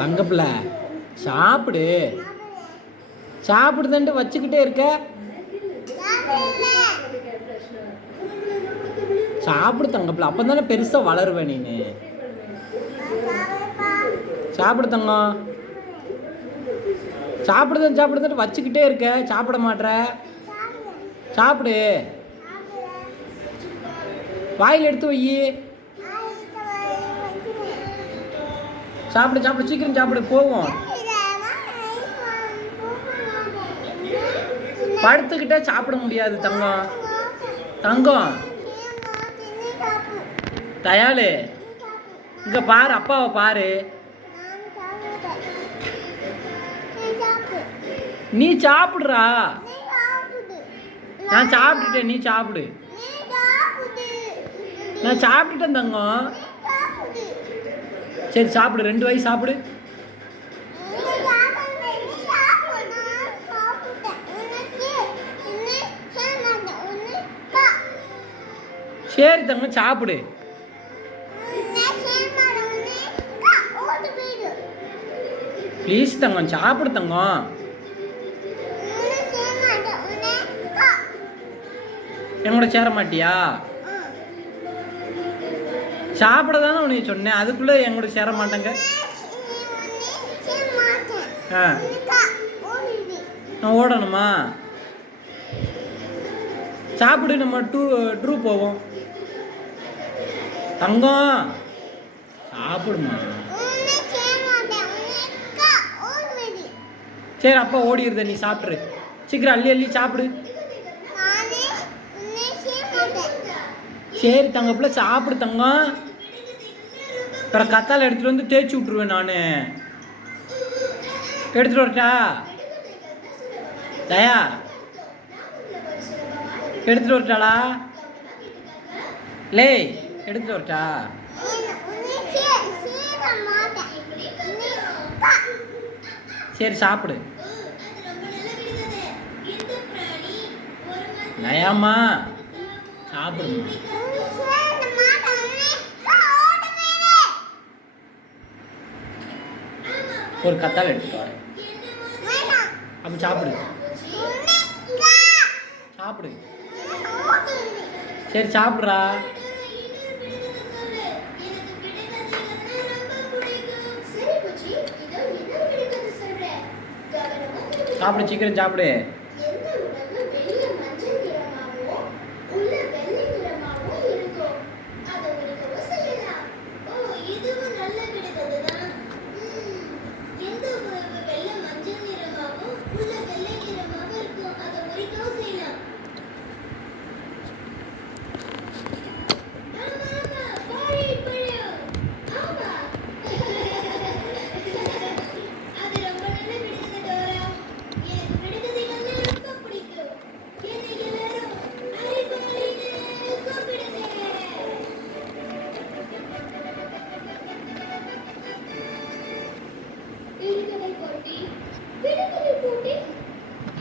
தங்கப்பிள்ள சாப்பிடு சாப்பிடுதன்ட்டு வச்சுக்கிட்டே இருக்க. சாப்பிடு தங்கப்பிள்ள, அப்போ தானே பெருசாக வளருவேன் நீ. சாப்பிடு தங்கம், சாப்பிடுதன்ட்டு வச்சுக்கிட்டே இருக்க, சாப்பிட மாட்ற. சாப்பிடு, வாயில் எடுத்து வை. சாப்பிடு சாப்பிடு, சீக்கிரம் சாப்பிடு, போவோம். படுத்துக்கிட்டே சாப்பிட முடியாது தங்கம். தங்கம் தயாளு, இங்க பாரு, அப்பாவை பாரு. நீ சாப்பிடுறா. நான் சாப்பிட்டுட்டேன், நீ சாப்பிடு. நான் சாப்பிட்டுட்டேன் தங்கம். சரி சாப்பிடு, 2 வாய் சாப்பிடு. சரி தங்கம் சாப்பிடு. ப்ளீஸ் தங்கம் சாப்பிடு தங்கம். என்னோட சேர மாட்டியா? சாப்பிட தானே உனக்கு சொன்னேன், அதுக்குள்ளே எங்கூட சேர மாட்டேங்க. நான் ஓடணுமா? சாப்பிடு, நம்ம ட்ரூ போவோம். தங்கம் சாப்பிடுமா. சரி அப்பா ஓடிடுத, நீ சாப்பிட்ரு. சீக்கிரம் அள்ளி அள்ளி சாப்பிடு. சரி தங்கப்பிள்ள சாப்பிடு தங்கம். அப்புறம் கத்தால எடுத்துகிட்டு வந்து தேய்ச்சி விட்ருவேன் நான். எடுத்துகிட்டு வரட்டா தயா? எடுத்துகிட்டு வரட்டாளா? லே எடுத்துகிட்டு வரட்டா? சரி சாப்பிடு. தயாம்மா சாப்பிடுமா. ஒரு கத்தால எடுத்துட்டு வரேன். அப்போ சாப்பிடு சாப்பிடு. சரி சாப்பிட்றா. சாப்பிடு, சீக்கிரம் சாப்பிடு.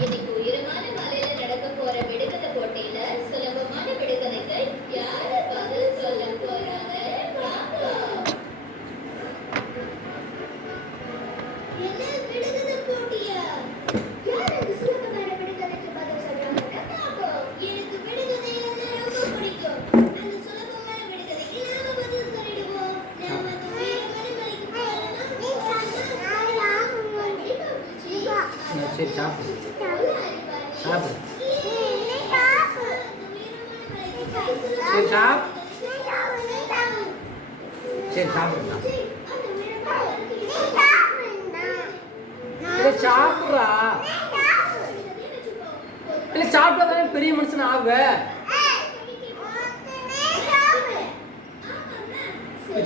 இன்னைக்கு உயரமான மலையில நடக்க போற விடுகதை போட்டியில சுலபமான விடுகதைக்கு யாரு பதில் சொல்ல போறாங்க பாப்போம். என்ன விடுகதை போட்டியா? யார் அந்த சுலபமான விடுகதைக்கு பதில் சொல்றாங்க பாப்போம். எனக்கு விடுகதையில ரொம்ப பிடிக்கும். அந்த சுலபமான விடுகதைக்கு நாம பதில் சொல்லிடுவோம். நாம அந்த உயரமான மலைக்கு போறோம்னா சரி சாப்பிடு சாப்பிடு. சரி சரி சாப்பிடுறா. இல்லை சாப்பிட்றா. இல்லை சாப்பிட்டா தானே பெரிய மனுஷன் ஆகுவ.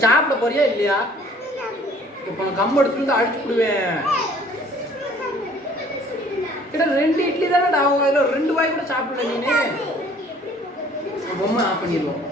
சாப்பிட போறியா இல்லையா? இப்போ நான் கம்பு எடுத்துட்டு வந்து அடிச்சு விடுவேன். 2 இட்லி தானே ஆகும், அதில் 2 வாய் கூட சாப்பிடல நீனு. பொம்மை ஆஃப் பண்ணிடுவோம்.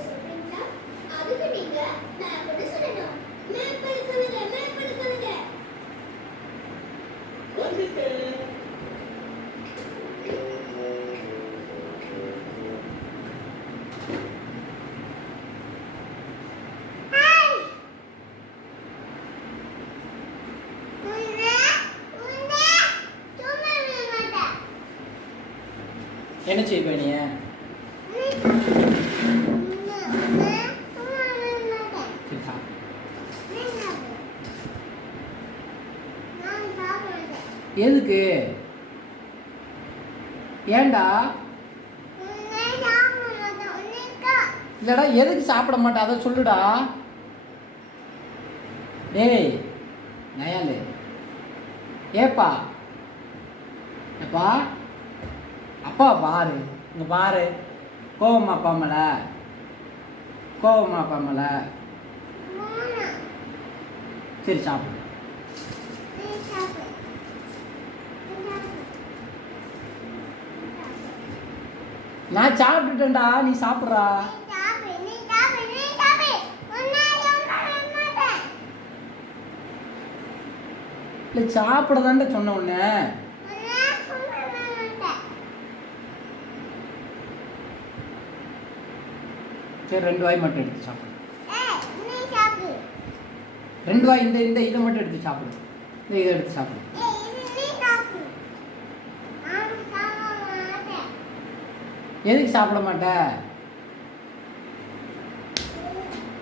என்ன செய்வ நீ? சரி சாப்பிடு. எதுக்கு? ஏன்டா? இல்லடா எதுக்கு சாப்பிட மாட்டேன் அதை சொல்லுடா. டேய் நயாலு, ஏப்பா எப்பா அப்பா பாரு, இங்க பாரு, கோவமா அப்பா மேல, கோவமா அப்பா மேல. சரி சாப்பிடு. நான் சாப்பிட்டுட்டேன்டா, நீ சாப்பிட்றா. இல்லை சாப்பிட தான்டா சொன்ன உடனே. சரி 2 வாய் மட்டும் எடுத்து சாப்பிடு. 2 வாய் இந்த இந்த இதை மட்டும் எடுத்து சாப்பிடு. இந்த இதை எடுத்து சாப்பிடு. எதுக்கு சாப்பிட மாட்ட?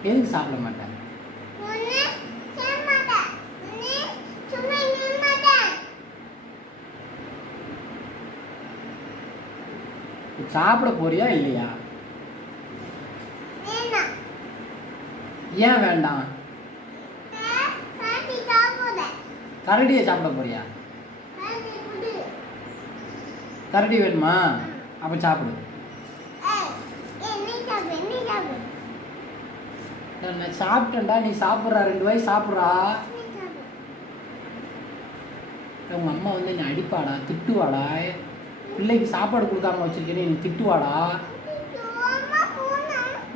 எதுக்கு சாப்பிட மாட்டேன்? சாப்பிட போறியா இல்லையா? ஏன் வேண்டாம்? கரடியை சாப்பிட போறியா? கரடி வேணுமா? அப்ப சாப்பிடு. நான் சாப்பிட்டேன்டா, நீ சாப்பிட்றா. 2 வாய் சாப்பிட்றா. உங்க அம்மா வந்து என்னை அடிப்பாடா, திட்டுவாடா. பிள்ளைக்கு சாப்பாடு கொடுக்காம வச்சிருக்கேன்னு நீ திட்டுவாடா.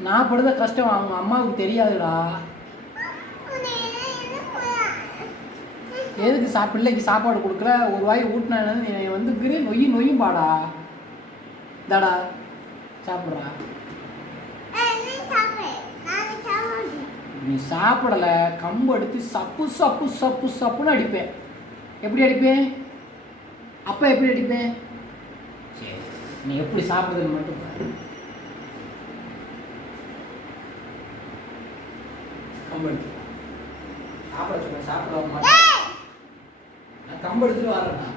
நான் படுத கஷ்டம் அவங்க அம்மாவுக்கு தெரியாதுடா. எதுக்கு பிள்ளைக்கு சாப்பாடு கொடுக்குற? 1 வாய் ஊட்டினா நீ வந்து நொய்யும் பாடா. தாடா சாப்பிட்றா. நீ சாப்பிடல, கம்பு எடுத்து சப்பு சப்பு சப்பு சப்புன்னு அடிப்பேன். எப்படி அடிப்பேன்? அப்ப எப்படி அடிப்பேன்? சரி நீ எப்படி சாப்பிடுறதுன்னு மட்டும் பாரு. கம்பு எடுத்து சாப்பிட சொன்ன, சாப்பிட மாட்டேன். நான் கம்பு எடுத்துட்டு வரேன்.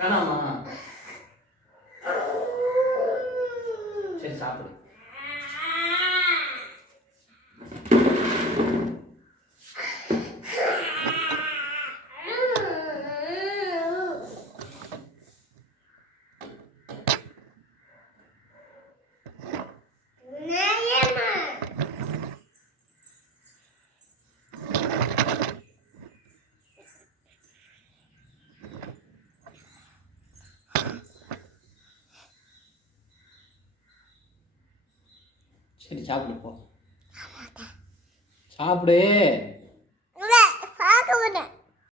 வேணாமா? சரி சாப்பிடு. சரி சாப்பிடு போ. சாப்பிடு.